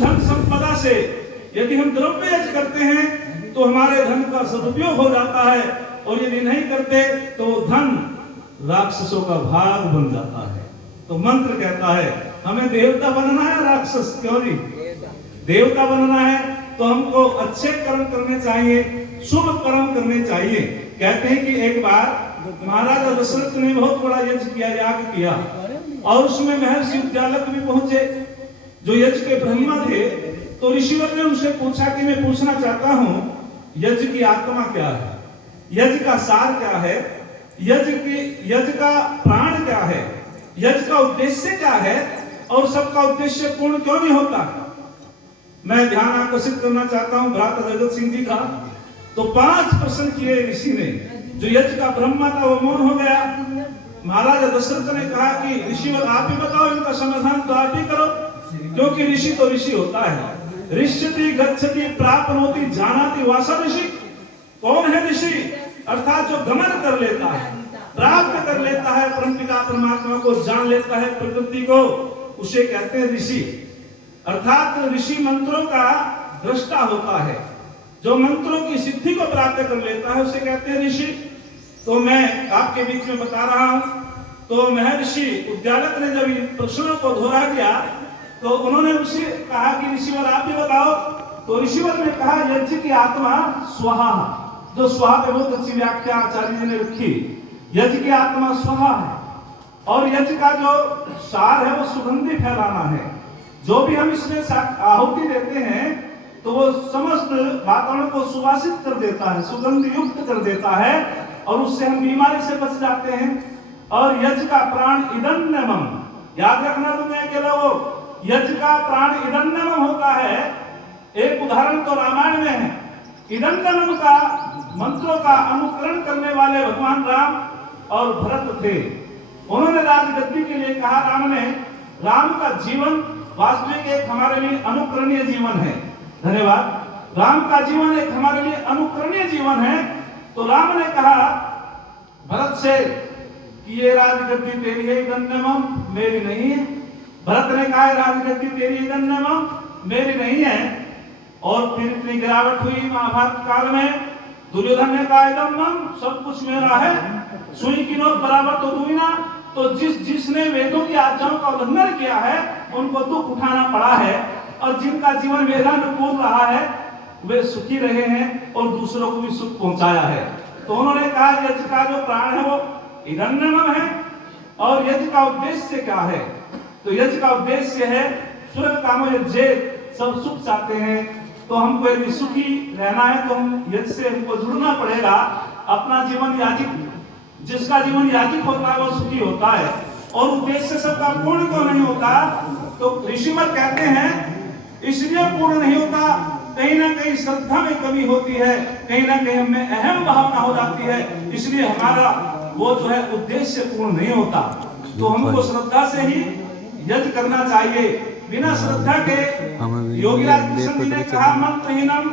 धन संपदा से यदि हम द्रव्य यज्ञ करते हैं तो हमारे धन का सदुपयोग हो जाता है, और यदि नहीं करते तो धन राक्षसों का भाग बन जाता है। तो मंत्र कहता है हमें देवता बनना है, राक्षस क्यों नहीं, देवता बनना है तो हमको अच्छे कर्म करने चाहिए, शुभ कर्म करने चाहिए। कहते हैं कि एक बार महाराजा दशरथ ने बहुत बड़ा यज्ञ किया, याग किया, और उसमें महर्षि उद्यालक भी पहुंचे जो यज्ञ के ब्रह्मा थे। तो ऋषिवर ने उनसे पूछा कि मैं पूछना चाहता हूं यज्ञ की आत्मा क्या है, यज्ञ का सार क्या है, यज्ञ का प्राण क्या है, यज्ञ का उद्देश्य क्या है, और सबका उद्देश्य पूर्ण क्यों नहीं होता। मैं ध्यान आकर्षित करना चाहता हूं भ्राता जगत सिंह जी का। तो 5 प्रश्न किए ऋषि ने। जो यज्ञ का ब्रह्मा था वो मौन हो गया। महाराजा दशरथ ने कहा कि ऋषिवर आप ही बताओ, इनका समाधान तो आप ही करो, क्योंकि ऋषि तो ऋषि होता है। ऋष्यति गच्छति प्राप्नोति जानाति वासा ऋषि। कौन है ऋषि? अर्थात जो गमन कर लेता है, प्राप्त कर लेता है परमपिता परमात्मा को, जान लेता है प्रकृति को, उसे कहते हैं ऋषि। अर्थात ऋषि मंत्रों का दृष्टा होता है, जो मंत्रों की सिद्धि को प्राप्त कर लेता है उसे कहते हैं ऋषि। तो मैं आपके बीच में बता रहा हूं। तो महर्षि उद्यालक ने जब इन प्रश्नों को दोहरा दिया तो उन्होंने उसे कहा कि ऋषिवर आप ही बताओ। तो ऋषिवर ने कहा यज्ञ की आत्मा स्वाहा। जो स्वाहा पे बहुत अच्छी व्याख्या आचार्य जी ने रखी। यज्ञ की आत्मा स्वाहा है, और यज्ञ का जो सार है वो सुगंधि फैलाना है। जो भी हम इसमें आहुति देते हैं तो वो समस्त वातावरण को सुवासित कर देता है, सुगंध युक्त कर देता है, और उससे हम बीमारी से बच जाते हैं। और यज्ञ का प्राण इदन्नमम, याद रखना दुनिया के लोगों, यज्ञ का प्राण इदन्नमम होता है। एक उदाहरण तो रामायण में है। इदन्नमम का मंत्रों का अनुकरण करने वाले भगवान राम और भरत थे। उन्होंने राजगद्दी के लिए कहा, राम का जीवन वास्तविक एक हमारे लिए अनुकरणीय जीवन है। धन्यवाद। राम का जीवन एक हमारे लिए अनुकरणीय जीवन है। तो राम ने कहा भरत से कि ये राजगद्दी तेरी है इदन्नमम, मेरी नहीं है। भरत ने कहा राजगद्दी तेरी इदन्नमम, मेरी नहीं है। और फिर इतनी गिरावट हुई महाभारत काल में। दुर्योधन ने कहा इदन्नमम, सब कुछ मेरा है, सुई की नोक बराबर तो दूं ना। तो जिसने वेदों की आज्ञाओं का उल्लंघन किया है उनको दुख उठाना पड़ा है, और जिनका जीवन वेदानुकूल रहा है वे सुखी रहे हैं और दूसरों को भी सुख पहुंचाया है। तो उन्होंने कहा यज्ञ का जो प्राण है वो इदन्नमम है। और यज्ञ का उद्देश्य क्या है? तो यज्ञ का उद्देश्य है स्वर्ग कामो यज्ञेत, सब सुख चाहते हैं। तो हमको यदि सुखी रहना है तो हम यज्ञ से हमको जुड़ना पड़ेगा। अपना जीवन याजिक, जिसका जीवन याजिक होता है वो सुखी होता है। और उद्देश्य सबका पूर्ण क्यों नहीं होता? तो ऋषिवर कहते हैं इसलिए पूर्ण नहीं होता, कहीं ना कहीं श्रद्धा में कमी होती है, कहीं ना कहीं हमें अहम भावना हो जाती है, इसलिए हमारा वो जो है उद्देश्य पूर्ण नहीं होता। तो हमको श्रद्धा से ही यज्ञ करना चाहिए। बिना श्रद्धा के योगीराज कृष्ण जी ने कहा मंत्रहीनम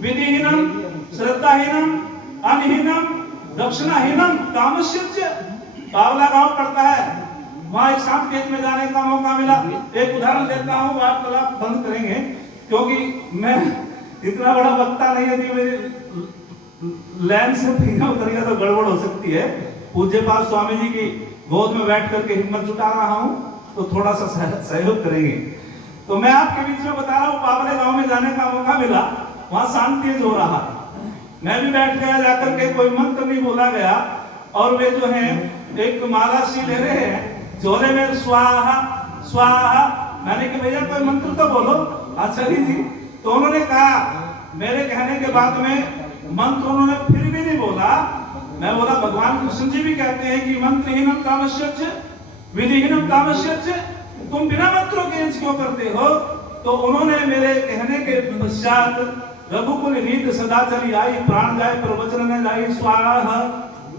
विधिहीनम श्रद्धाहीनम अनहीनम दक्षिणाहीनम कामस्यच्च। बावला गांव पड़ता है, वहां एक शाम तेज में जाने का मौका मिला। एक उदाहरण देता हूँ, वार्तालाप बंद करेंगे क्योंकि मैं इतना बड़ा वक्ता नहीं है। यदि मेरी लाइन से फिंगा उतर गया तो गड़बड़ हो सकती है। पूज्य पाद स्वामी जी की गोद में बैठ करके हिम्मत जुटा रहा हूँ तो थोड़ा सा सहयोग करेंगे। तो मैं आपके बीच में बता रहा हूँ, बावले गांव में जाने का मौका मिला, वहां शांति तेज हो रहा था। मैं भी बैठ गया, जाकर के कोई मंत्र नहीं बोला गया, और वे जो है एक माला सी ले रहे हैं, झोले में स्वाहा स्वाहा। मैंने कहा भैया कोई मंत्र तो बोलो आचार्य जी। तो उन्होंने कहा, मेरे कहने के बाद में मंत्र उन्होंने फिर भी नहीं बोला। मैं बोला भगवान कृष्ण जी भी कहते हैं कि मंत्रहीनम कामस्यच्च विधिहीनम कामस्यच्च, तुम बिना मंत्रों के यज्ञ क्यों करते हो? तो उन्होंने मेरे कहने के पश्चात रघुकुल रीत सदा चली आई, प्राण जाए पर वचन न जाई स्वाहा।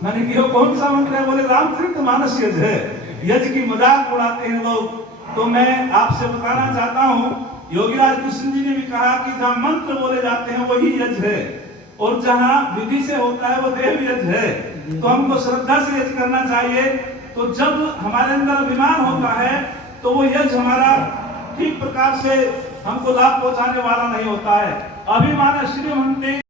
मैंने कहा कौन सा मंत्र है? बोले रामचरित मानस यज्ञ है। यज्ञ की मजाक उड़ाते हैं लोग। तो मैं आपसे बताना चाहता हूँ, योगीराज कृष्ण जी ने भी कहा कि जहाँ मंत्र बोले जाते हैं वही यज्ञ है, और जहाँ विधि से होता है वो देव यज्ञ है। तो हमको श्रद्धा से यज्ञ करना चाहिए। तो जब हमारे अंदर अभिमान होता है तो वो यज्ञ हमारा ठीक प्रकार से हमको लाभ पहुंचाने वाला नहीं होता है। अभिमान श्रीमंते